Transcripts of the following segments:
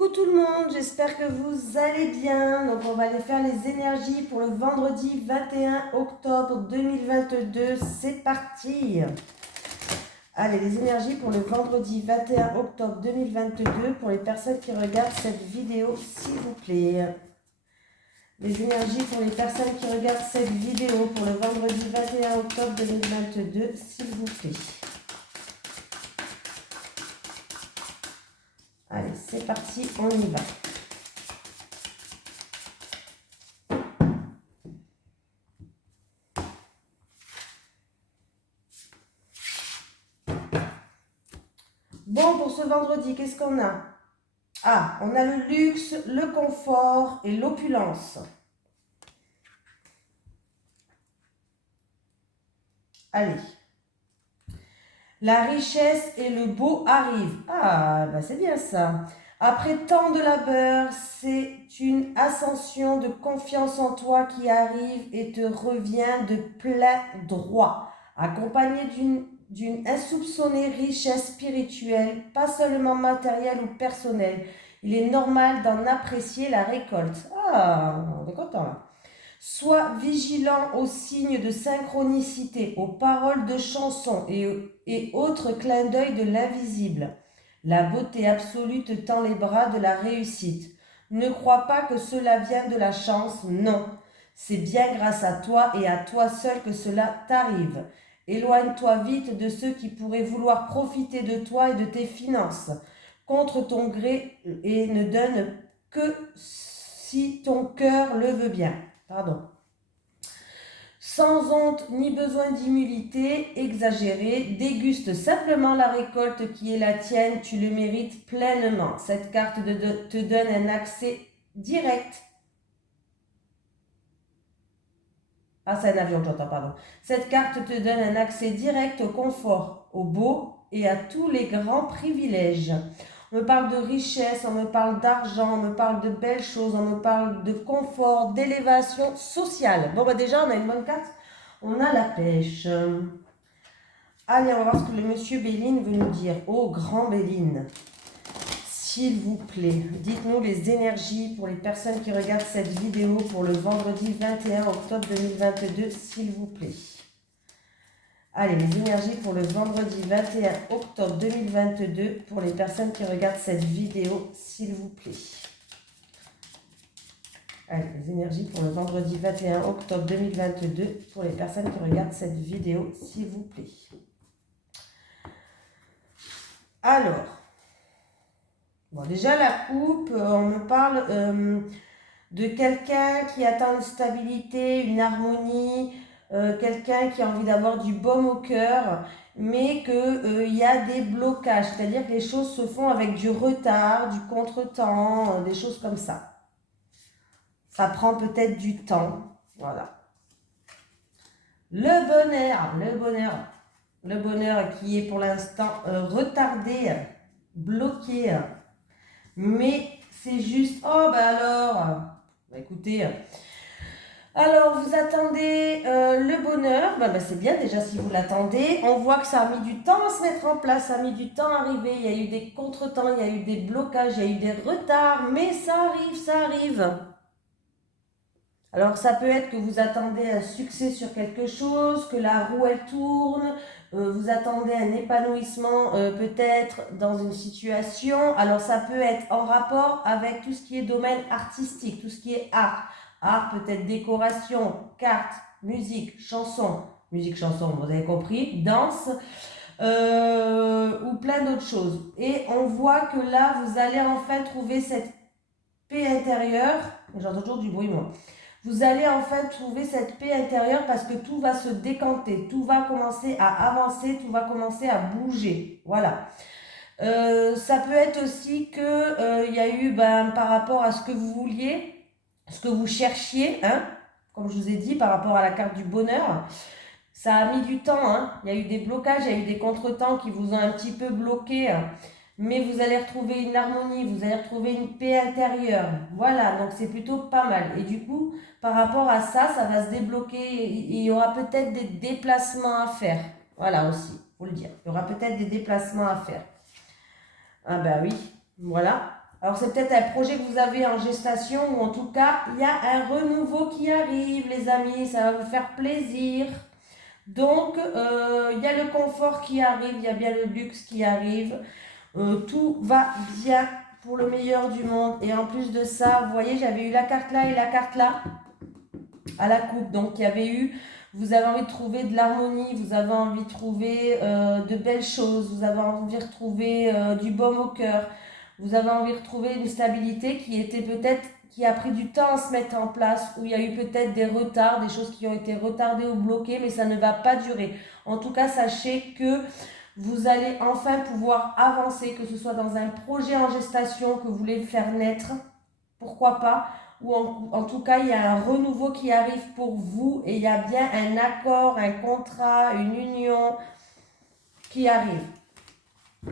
Coucou tout le monde, j'espère que vous allez bien. Donc on va aller faire les énergies pour le vendredi 21 octobre 2022. C'est parti. Allez, les énergies pour le vendredi 21 octobre 2022 pour les personnes qui regardent cette vidéo, s'il vous plaît. Les énergies pour les personnes qui regardent cette vidéo pour le vendredi 21 octobre 2022, s'il vous plaît. Allez, c'est parti, on y va. Bon, pour ce vendredi, qu'est-ce qu'on a? Ah, on a le luxe, le confort et l'opulence. Allez. La richesse et le beau arrivent. Ah, bah c'est bien ça. Après tant de labeur, c'est une ascension de confiance en toi qui arrive et te revient de plein droit, accompagnée d'une insoupçonnée richesse spirituelle, pas seulement matérielle ou personnelle. Il est normal d'en apprécier la récolte. Ah, on est content là. Sois vigilant aux signes de synchronicité, aux paroles de chansons et autres clins d'œil de l'invisible. La beauté absolue te tend les bras de la réussite. Ne crois pas que cela vient de la chance, non. C'est bien grâce à toi et à toi seul que cela t'arrive. Éloigne-toi vite de ceux qui pourraient vouloir profiter de toi et de tes finances contre ton gré et ne donne que si ton cœur le veut bien. Pardon. Sans honte ni besoin d'humilité exagérée, déguste simplement la récolte qui est la tienne, tu le mérites pleinement. Cette carte te donne un accès direct. Ah, c'est un avion que j'entends, pardon. Cette carte te donne un accès direct au confort, au beau et à tous les grands privilèges. On me parle de richesse, on me parle d'argent, on me parle de belles choses, on me parle de confort, d'élévation sociale. Bon, bah déjà, on a une bonne carte. On a la pêche. Allez, on va voir ce que le monsieur Béline veut nous dire. Oh, grand Béline, s'il vous plaît, dites-nous les énergies pour les personnes qui regardent cette vidéo pour le vendredi 21 octobre 2022, s'il vous plaît. Allez, les énergies pour le vendredi 21 octobre 2022 pour les personnes qui regardent cette vidéo, s'il vous plaît. Allez, les énergies pour le vendredi 21 octobre 2022 pour les personnes qui regardent cette vidéo, s'il vous plaît. Alors, bon, déjà la coupe, on me parle de quelqu'un qui atteint une stabilité, une harmonie, quelqu'un qui a envie d'avoir du baume au cœur, mais qu'il y a des blocages, c'est-à-dire que les choses se font avec du retard, du contretemps, des choses comme ça. Ça prend peut-être du temps, voilà. Le bonheur qui est pour l'instant retardé, bloqué, mais c'est juste, oh bah alors, bah écoutez, alors vous attendez le bonheur, bah c'est bien déjà si vous l'attendez, on voit que ça a mis du temps à se mettre en place, ça a mis du temps à arriver, il y a eu des contretemps, il y a eu des blocages, il y a eu des retards, mais ça arrive, ça arrive. Alors ça peut être que vous attendez un succès sur quelque chose, que la roue elle tourne, vous attendez un épanouissement peut-être dans une situation. Alors ça peut être en rapport avec tout ce qui est domaine artistique, tout ce qui est art. Art peut-être décoration, cartes, musique, chanson, vous avez compris, danse ou plein d'autres choses. Et on voit que là vous allez enfin trouver cette paix intérieure. J'entends toujours du bruit moi. Vous allez enfin trouver cette paix intérieure parce que tout va se décanter, tout va commencer à avancer, tout va commencer à bouger. Voilà. Ça peut être aussi que y a eu par rapport à ce que vous vouliez, ce que vous cherchiez, hein, comme je vous ai dit, par rapport à la carte du bonheur. Ça a mis du temps, hein. Il y a eu des blocages, il y a eu des contretemps qui vous ont un petit peu bloqué. Mais vous allez retrouver une harmonie, vous allez retrouver une paix intérieure. Voilà, donc c'est plutôt pas mal. Et du coup, par rapport à ça, ça va se débloquer. Il y aura peut-être des déplacements à faire. Voilà aussi, il faut le dire. Il y aura peut-être des déplacements à faire. Ah ben oui, voilà. Alors, c'est peut-être un projet que vous avez en gestation ou en tout cas, il y a un renouveau qui arrive, les amis. Ça va vous faire plaisir. Donc, il y a le confort qui arrive, il y a bien le luxe qui arrive. Tout va bien pour le meilleur du monde. Et en plus de ça, vous voyez, j'avais eu la carte là et la carte là à la coupe. Donc, il y avait eu, vous avez envie de trouver de l'harmonie, vous avez envie de trouver de belles choses, vous avez envie de retrouver du baume au cœur, vous avez envie de retrouver une stabilité qui était peut-être, qui a pris du temps à se mettre en place, où il y a eu peut-être des retards, des choses qui ont été retardées ou bloquées, mais ça ne va pas durer. En tout cas, sachez que vous allez enfin pouvoir avancer, que ce soit dans un projet en gestation que vous voulez faire naître, pourquoi pas, ou en tout cas, il y a un renouveau qui arrive pour vous et il y a bien un accord, un contrat, une union qui arrive.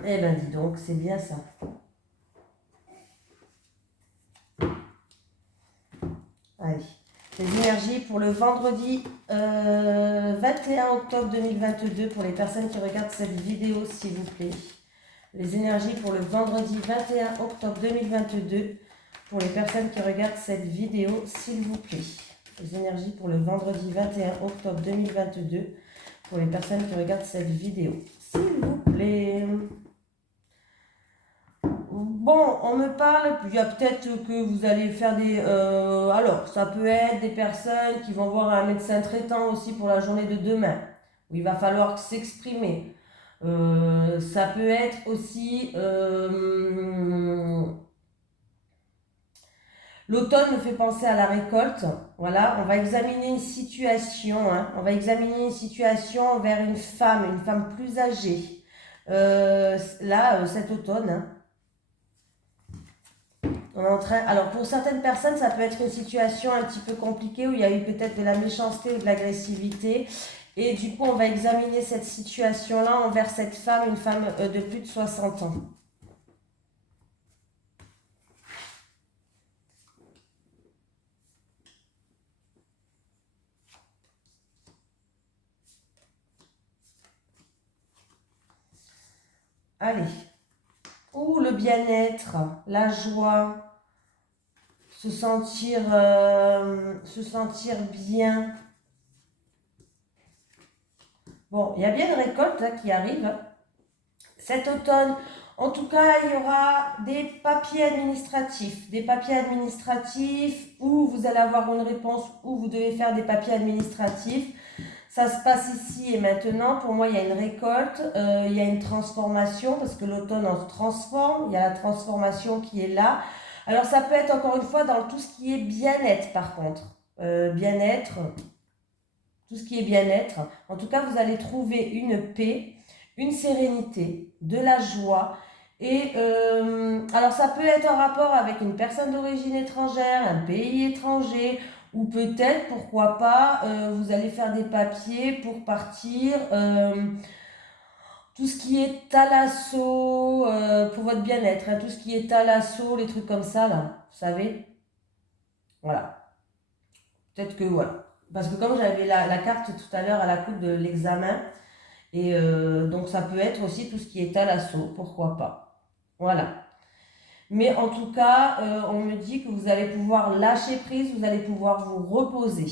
Eh bien, dis donc, c'est bien ça. Allez, les énergies pour le vendredi 21 octobre 2022 pour les personnes qui regardent cette vidéo, s'il vous plaît. Les énergies pour le vendredi 21 octobre 2022 pour les personnes qui regardent cette vidéo, s'il vous plaît. Les énergies pour le vendredi 21 octobre 2022 pour les personnes qui regardent cette vidéo, s'il vous plaît. Bon, on me parle, il y a peut-être que vous allez faire des... alors, ça peut être des personnes qui vont voir un médecin traitant aussi pour la journée de demain, où il va falloir s'exprimer. Ça peut être aussi... l'automne me fait penser à la récolte. Voilà, on va examiner une situation. Hein, on va examiner une situation vers une femme plus âgée. Là, cet automne... Hein, on est en train... Alors pour certaines personnes, ça peut être une situation un petit peu compliquée où il y a eu peut-être de la méchanceté ou de l'agressivité. Et du coup, on va examiner cette situation-là envers cette femme, une femme de plus de 60 ans. Allez. Ouh, le bien-être, la joie, se sentir bien. Bon, il y a bien une récolte là, qui arrive. Cet automne, en tout cas, il y aura des papiers administratifs. Des papiers administratifs où vous allez avoir une réponse où vous devez faire des papiers administratifs. Ça se passe ici et maintenant. Pour moi, il y a une récolte, il y a une transformation parce que l'automne, on se transforme. Il y a la transformation qui est là. Alors, ça peut être encore une fois dans tout ce qui est bien-être par contre. Bien-être, tout ce qui est bien-être. En tout cas, vous allez trouver une paix, une sérénité, de la joie. Et alors, ça peut être en rapport avec une personne d'origine étrangère, un pays étranger, ou peut-être, pourquoi pas, vous allez faire des papiers pour partir. Tout ce qui est thalasso, pour votre bien-être, hein, tout ce qui est thalasso, les trucs comme ça, là, vous savez. Voilà. Peut-être que, voilà. Parce que comme j'avais la carte tout à l'heure à la coupe de l'examen, et donc ça peut être aussi tout ce qui est thalasso, pourquoi pas. Voilà. Mais en tout cas, on me dit que vous allez pouvoir lâcher prise, vous allez pouvoir vous reposer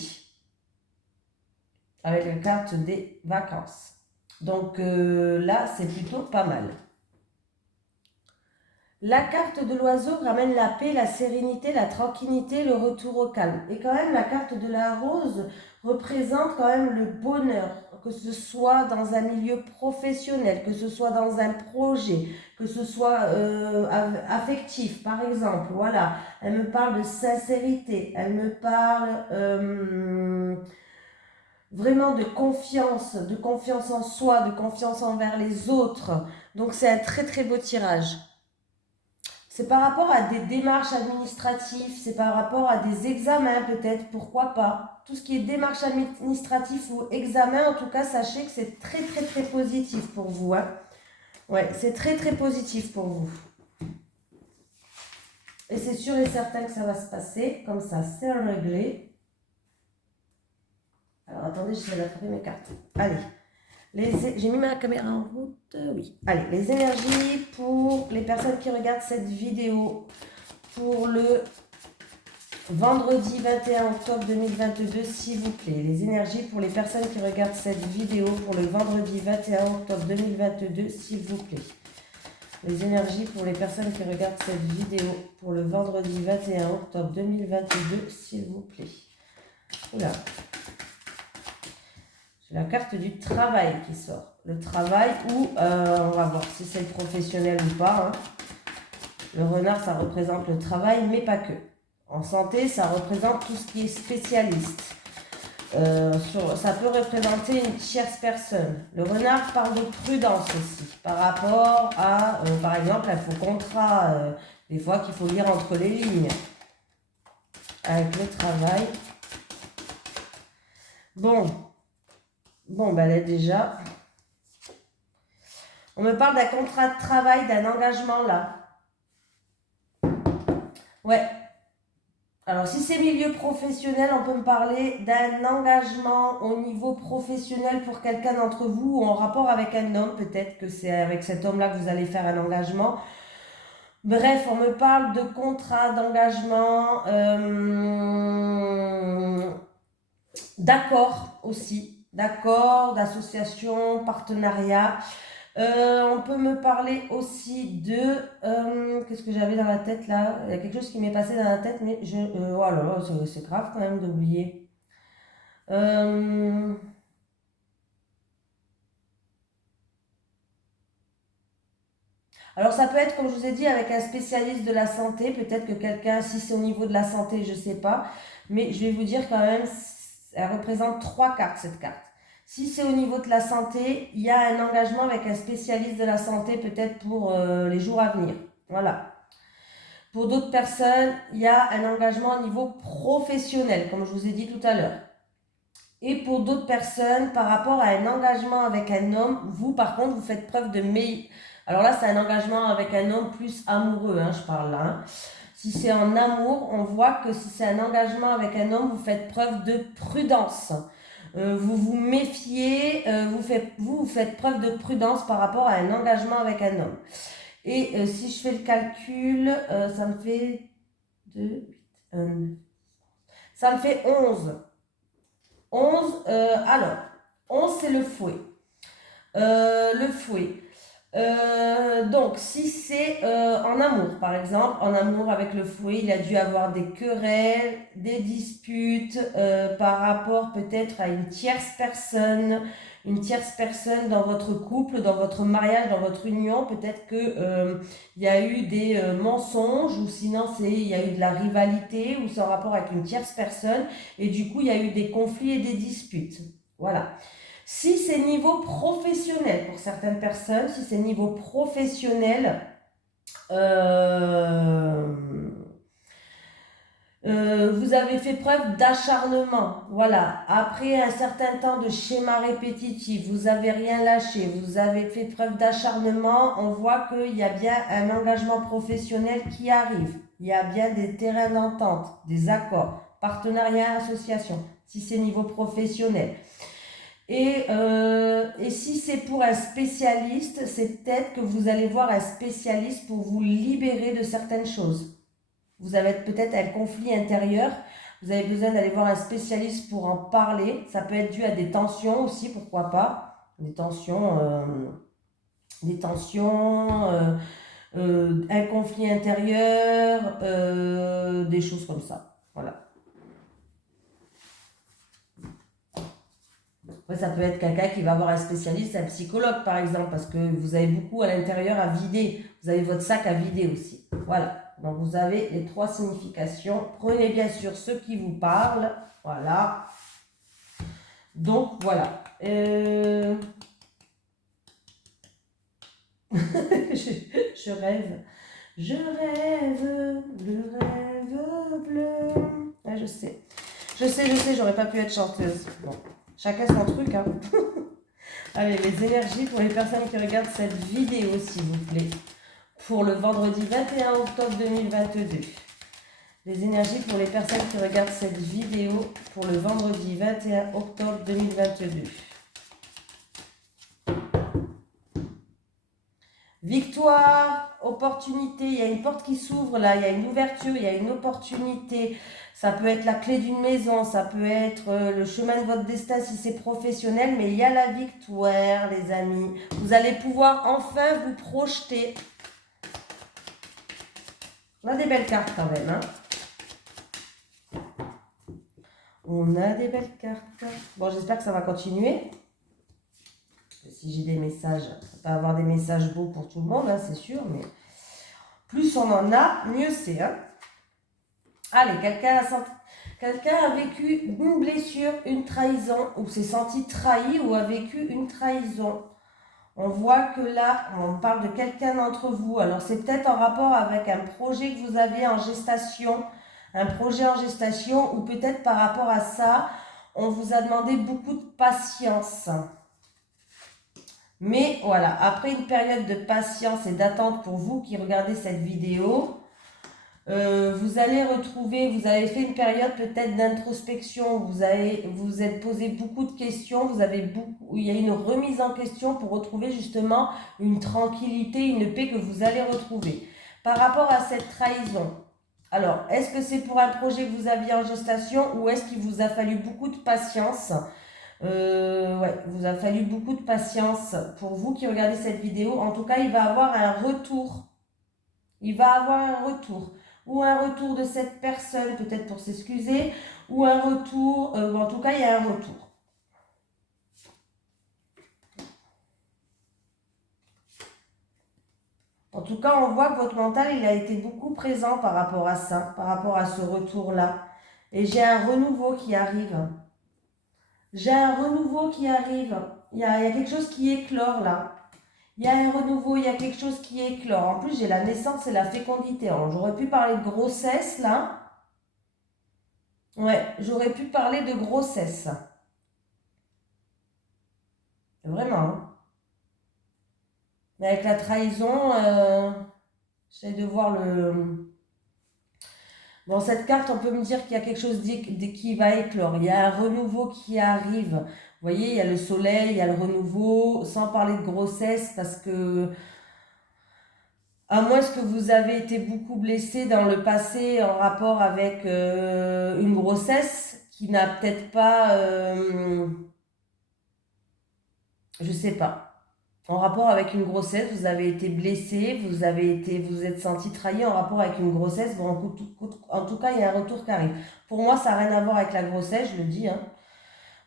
avec la carte des vacances. Donc là, c'est plutôt pas mal. La carte de l'oiseau ramène la paix, la sérénité, la tranquillité, le retour au calme. Et quand même, la carte de la rose représente quand même le bonheur, que ce soit dans un milieu professionnel, que ce soit dans un projet, que ce soit affectif, par exemple. Voilà, elle me parle de sincérité, elle me parle vraiment de confiance en soi, de confiance envers les autres. Donc c'est un très très beau tirage. C'est par rapport à des démarches administratives, c'est par rapport à des examens peut-être, pourquoi pas. Tout ce qui est démarche administrative ou examen, en tout cas, sachez que c'est très très très positif pour vous. Hein. Ouais, c'est très très positif pour vous. Et c'est sûr et certain que ça va se passer, comme ça, c'est réglé. Alors attendez, j'essaie d'attraper mes cartes. Allez. J'ai mis ma caméra en route, oui. Allez, les énergies pour les personnes qui regardent cette vidéo pour le vendredi 21 octobre 2022, s'il vous plaît. Les énergies pour les personnes qui regardent cette vidéo pour le vendredi 21 octobre 2022, s'il vous plaît. Les énergies pour les personnes qui regardent cette vidéo pour le vendredi 21 octobre 2022, s'il vous plaît. Oula. J'ai la carte du travail qui sort. Le travail où, on va voir si c'est professionnel ou pas. Hein. Le renard, ça représente le travail, mais pas que. En santé, ça représente tout ce qui est spécialiste. Ça peut représenter une tierce personne. Le renard parle de prudence aussi, par rapport à, par exemple, un faux contrat, des fois qu'il faut lire entre les lignes. Avec le travail. Bon, ben là déjà, on me parle d'un contrat de travail, d'un engagement là. Ouais. Alors, si c'est milieu professionnel, on peut me parler d'un engagement au niveau professionnel pour quelqu'un d'entre vous ou en rapport avec un homme. Peut-être que c'est avec cet homme-là que vous allez faire un engagement. Bref, on me parle de contrat, d'engagement, d'accord aussi. D'accord, d'association, partenariat. On peut me parler aussi de... qu'est-ce que j'avais dans la tête là? Il y a quelque chose qui m'est passé dans la tête, mais oh là là, c'est grave quand même d'oublier. Alors ça peut être, comme je vous ai dit, avec un spécialiste de la santé. Peut-être que quelqu'un, si c'est au niveau de la santé, je ne sais pas. Mais je vais vous dire quand même, elle représente 3 cartes, cette carte. Si c'est au niveau de la santé, il y a un engagement avec un spécialiste de la santé, peut-être pour les jours à venir. Voilà. Pour d'autres personnes, il y a un engagement au niveau professionnel, comme je vous ai dit tout à l'heure. Et pour d'autres personnes, par rapport à un engagement avec un homme, vous, par contre, vous faites preuve de Alors là, c'est un engagement avec un homme plus amoureux, hein, je parle là. Hein. Si c'est en amour, on voit que si c'est un engagement avec un homme, vous faites preuve de prudence. Vous vous méfiez, vous faites preuve de prudence par rapport à un engagement avec un homme. Et si je fais le calcul, ça me fait 2, 8, 1, ça me fait 11. 11, alors, 11 c'est le fouet. Le fouet. Donc, si c'est en amour, par exemple, en amour avec le fouet, il a dû avoir des querelles, des disputes par rapport peut-être à une tierce personne dans votre couple, dans votre mariage, dans votre union. Peut-être que il y a eu des mensonges ou sinon il y a eu de la rivalité ou c'est en rapport avec une tierce personne et du coup il y a eu des conflits et des disputes. Voilà. Si c'est niveau professionnel pour certaines personnes, si c'est niveau professionnel, vous avez fait preuve d'acharnement. Voilà. Après un certain temps de schéma répétitif, vous n'avez rien lâché, vous avez fait preuve d'acharnement, on voit qu'il y a bien un engagement professionnel qui arrive. Il y a bien des terrains d'entente, des accords, partenariat, association, si c'est niveau professionnel. Et si c'est pour un spécialiste, c'est peut-être que vous allez voir un spécialiste pour vous libérer de certaines choses. Vous avez peut-être un conflit intérieur, vous avez besoin d'aller voir un spécialiste pour en parler. Ça peut être dû à des tensions aussi, pourquoi pas. Des tensions, un conflit intérieur, des choses comme ça. Voilà. Ouais, ça peut être quelqu'un qui va avoir un spécialiste, un psychologue par exemple, parce que vous avez beaucoup à l'intérieur à vider. Vous avez votre sac à vider aussi. Voilà. Donc vous avez les 3 significations. Prenez bien sûr ce qui vous parle. Voilà. Donc voilà. je rêve. Je rêve. Le rêve bleu. Ouais, je sais. J'aurais pas pu être chanteuse. Bon. Chacun son truc, hein. Allez, les énergies pour les personnes qui regardent cette vidéo, s'il vous plaît. Pour le vendredi 21 octobre 2022. Les énergies pour les personnes qui regardent cette vidéo pour le vendredi 21 octobre 2022. Victoire, opportunité, il y a une porte qui s'ouvre là, il y a une ouverture, il y a une opportunité. Ça peut être la clé d'une maison, ça peut être le chemin de votre destin si c'est professionnel, mais il y a la victoire, les amis. Vous allez pouvoir enfin vous projeter. On a des belles cartes quand même, hein. On a des belles cartes. Bon, j'espère que ça va continuer. Si j'ai des messages, on va pas avoir des messages beaux pour tout le monde, hein, c'est sûr, mais plus on en a, mieux c'est. Hein. Allez, quelqu'un a vécu une blessure, une trahison, ou s'est senti trahi, ou a vécu une trahison. On voit que là, on parle de quelqu'un d'entre vous. Alors, c'est peut-être en rapport avec un projet que vous avez en gestation, un projet en gestation, ou peut-être par rapport à ça, on vous a demandé beaucoup de patience. Mais voilà, après une période de patience et d'attente pour vous qui regardez cette vidéo, vous allez retrouver, vous avez fait une période peut-être d'introspection, vous êtes posé beaucoup de questions, il y a une remise en question pour retrouver justement une tranquillité, une paix que vous allez retrouver. Par rapport à cette trahison, alors, est-ce que c'est pour un projet que vous aviez en gestation ou est-ce qu'il vous a fallu beaucoup de patience? Ouais, vous a fallu beaucoup de patience pour vous qui regardez cette vidéo. En tout cas, il va avoir un retour. Il va avoir un retour. Ou un retour de cette personne, peut-être pour s'excuser, ou un retour, ou en tout cas, il y a un retour. En tout cas, on voit que votre mental, il a été beaucoup présent par rapport à ça, par rapport à ce retour-là. Et j'ai un renouveau qui arrive. J'ai un renouveau qui arrive. Il y a quelque chose qui éclore là. Il y a un renouveau, il y a quelque chose qui éclore. En plus, j'ai la naissance et la fécondité. J'aurais pu parler de grossesse là. Ouais, j'aurais pu parler de grossesse. Vraiment. Hein. Mais avec la trahison, j'essaie de voir le... Dans cette carte, on peut me dire qu'il y a quelque chose qui va éclore. Il y a un renouveau qui arrive. Vous voyez, il y a le soleil, il y a le renouveau, sans parler de grossesse, parce que, à moins que vous avez été beaucoup blessé dans le passé en rapport avec une grossesse qui n'a peut-être pas, je sais pas. En rapport avec une grossesse, vous avez été blessé, vous êtes senti trahi en rapport avec une grossesse. Bon, en tout cas, il y a un retour qui arrive. Pour moi, ça n'a rien à voir avec la grossesse, je le dis. Hein.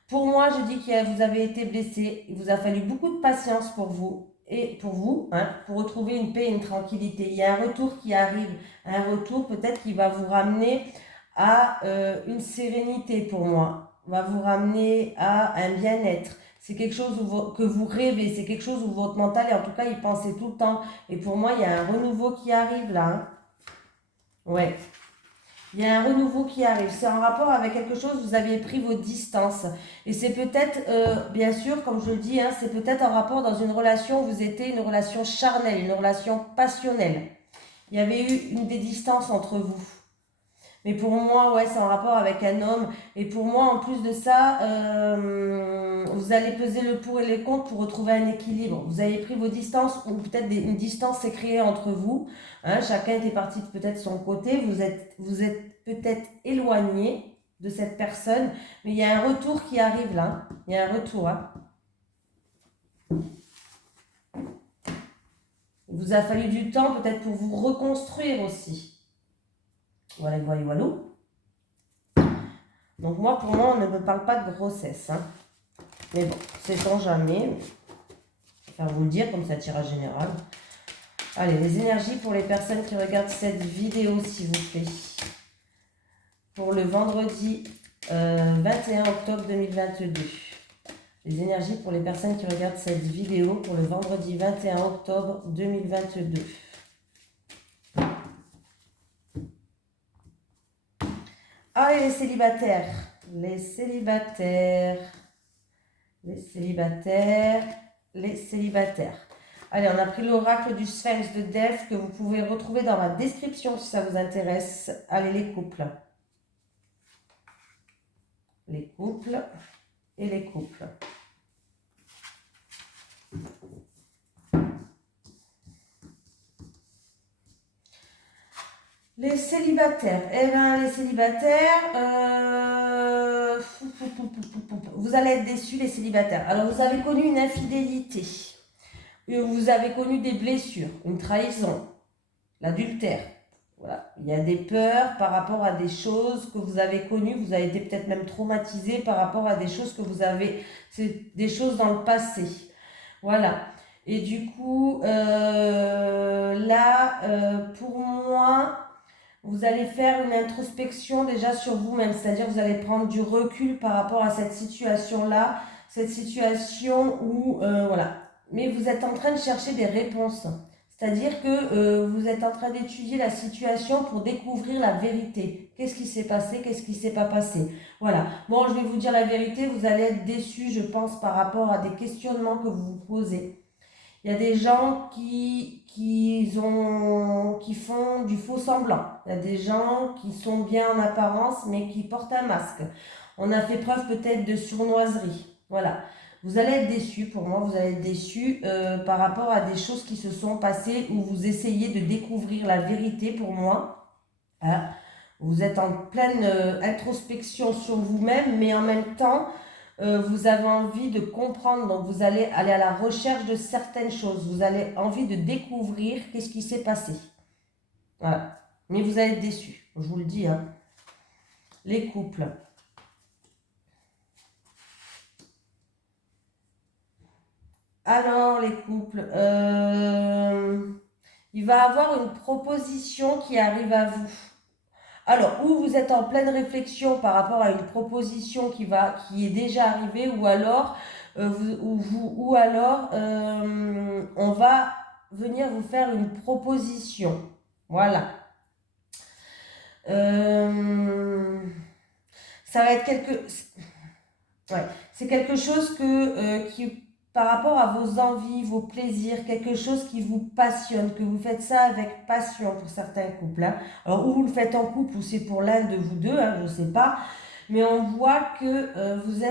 Pour moi, je dis que vous avez été blessé. Il vous a fallu beaucoup de patience pour vous et pour vous, hein, pour retrouver une paix et une tranquillité. Il y a un retour qui arrive, un retour peut-être qui va vous ramener à une sérénité pour moi, va vous ramener à un bien-être. C'est quelque chose que vous rêvez, c'est quelque chose où votre mental, et en tout cas, il pensait tout le temps. Et pour moi, il y a un renouveau qui arrive là. Hein. Ouais. Il y a un renouveau qui arrive. C'est en rapport avec quelque chose, vous avez pris vos distances. Et c'est peut-être, bien sûr, comme je le dis, hein, c'est peut-être en rapport dans une relation où vous étiez une relation charnelle, une relation passionnelle. Il y avait eu des distances entre vous. Mais pour moi, ouais, c'est en rapport avec un homme. Et pour moi, en plus de ça, vous allez peser le pour et les contre pour retrouver un équilibre. Vous avez pris vos distances, ou peut-être une distance s'est créée entre vous. Hein, chacun était parti peut-être de son côté. Vous êtes peut-être éloigné de cette personne. Mais il y a un retour qui arrive là. Il y a un retour. Hein. Il vous a fallu du temps peut-être pour vous reconstruire aussi. Voilà, voilà, voilà. Donc moi, pour moi, on ne me parle pas de grossesse. Hein. Mais bon, sait-on jamais. Je vais faire vous le dire comme ça, tirage général. Allez, les énergies pour les personnes qui regardent cette vidéo, s'il vous plaît. Pour le vendredi 21 octobre 2022. Les énergies pour les personnes qui regardent cette vidéo pour le vendredi 21 octobre 2022. Allez, les célibataires. Les célibataires. Les célibataires. Les célibataires. Allez, on a pris l'oracle du Sphinx de Delphes que vous pouvez retrouver dans la description si ça vous intéresse. Allez, les couples. Les couples et les couples. Les célibataires. Eh bien, les célibataires, vous allez être déçus, les célibataires. Alors, vous avez connu une infidélité. Vous avez connu des blessures, une trahison, l'adultère. Voilà. Il y a des peurs par rapport à des choses que vous avez connues. Vous avez été peut-être même traumatisé par rapport à des choses que vous avez... C'est des choses dans le passé. Voilà. Et du coup, là, pour moi... Vous allez faire une introspection déjà sur vous-même, c'est-à-dire vous allez prendre du recul par rapport à cette situation-là, cette situation où, voilà. Mais vous êtes en train de chercher des réponses. C'est-à-dire que vous êtes en train d'étudier la situation pour découvrir la vérité. Qu'est-ce qui s'est passé, qu'est-ce qui s'est pas passé. Voilà. Bon, je vais vous dire la vérité, vous allez être déçus, je pense, par rapport à des questionnements que vous vous posez. Il y a des gens qui font du faux semblant. Il y a des gens qui sont bien en apparence, mais qui portent un masque. On a fait preuve peut-être de sournoiserie. Voilà. Vous allez être déçus, pour moi, vous allez être déçus par rapport à des choses qui se sont passées où vous essayez de découvrir la vérité, pour moi. Hein. Vous êtes en pleine introspection sur vous-même, mais en même temps, vous avez envie de comprendre, donc vous allez aller à la recherche de certaines choses. Vous avez envie de découvrir qu'est-ce qui s'est passé. Voilà. Mais vous allez être déçus, je vous le dis. Hein. Les couples. Alors, les couples. Il va y avoir une proposition qui arrive à vous. Alors, ou vous êtes en pleine réflexion par rapport à une proposition qui est déjà arrivée, ou alors, on va venir vous faire une proposition. Voilà. Ça va être ouais, c'est quelque chose qui, par rapport à vos envies, vos plaisirs, quelque chose qui vous passionne, que vous faites ça avec passion pour certains couples. Hein. Alors, ou vous le faites en couple, ou c'est pour l'un de vous deux, hein, je ne sais pas. Mais on voit que vous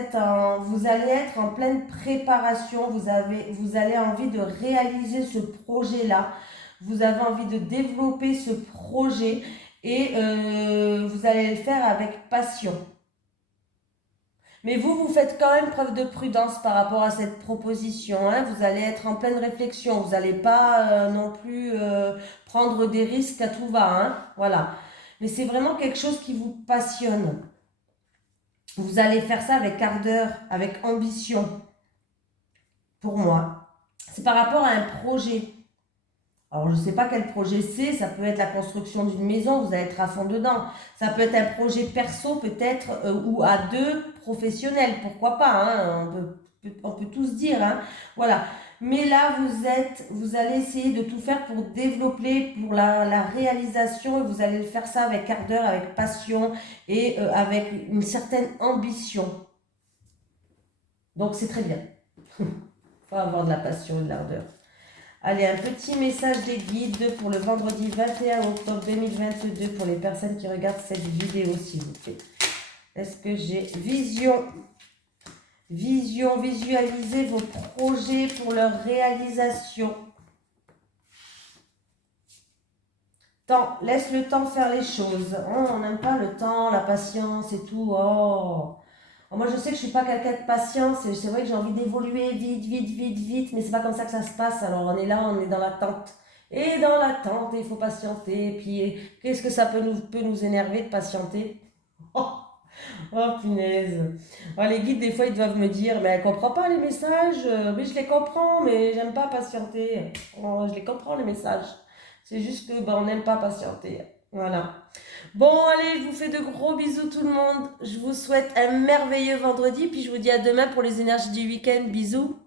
allez être en pleine préparation, vous avez envie de réaliser ce projet-là, vous avez envie de développer ce projet et vous allez le faire avec passion. Mais vous faites quand même preuve de prudence par rapport à cette proposition. Hein. Vous allez être en pleine réflexion. Vous n'allez pas non plus prendre des risques à tout va. Hein. Voilà. Mais c'est vraiment quelque chose qui vous passionne. Vous allez faire ça avec ardeur, avec ambition. Pour moi. C'est par rapport à un projet. Alors, je ne sais pas quel projet c'est, ça peut être la construction d'une maison, vous allez être à fond dedans. Ça peut être un projet perso peut-être, ou à deux, professionnels, pourquoi pas, hein, on peut tous dire. Hein, voilà. Mais là, vous allez essayer de tout faire pour développer, pour la réalisation, et vous allez le faire ça avec ardeur, avec passion, et avec une certaine ambition. Donc, c'est très bien. Il faut avoir de la passion et de l'ardeur. Allez, un petit message des guides pour le vendredi 21 octobre 2022 pour les personnes qui regardent cette vidéo, s'il vous plaît. Est-ce que j'ai visualisez vos projets pour leur réalisation. Temps, laisse le temps faire les choses. Oh, on n'aime pas le temps, la patience et tout. Oh. Moi, je sais que je suis pas quelqu'un de patient. C'est vrai que j'ai envie d'évoluer vite, mais c'est pas comme ça que ça se passe. Alors, on est là, on est dans l'attente. Et dans l'attente, il faut patienter. Et puis, qu'est-ce que ça peut nous énerver de patienter? Oh, oh, punaise. Oh, les guides, des fois, ils doivent me dire, mais elle comprend pas les messages. Mais je les comprends, mais j'aime pas patienter. Oh, je les comprends, les messages. C'est juste que on n'aime pas patienter. Voilà. Bon, allez, je vous fais de gros bisous tout le monde. Je vous souhaite un merveilleux vendredi. Puis je vous dis à demain pour les énergies du week-end. Bisous.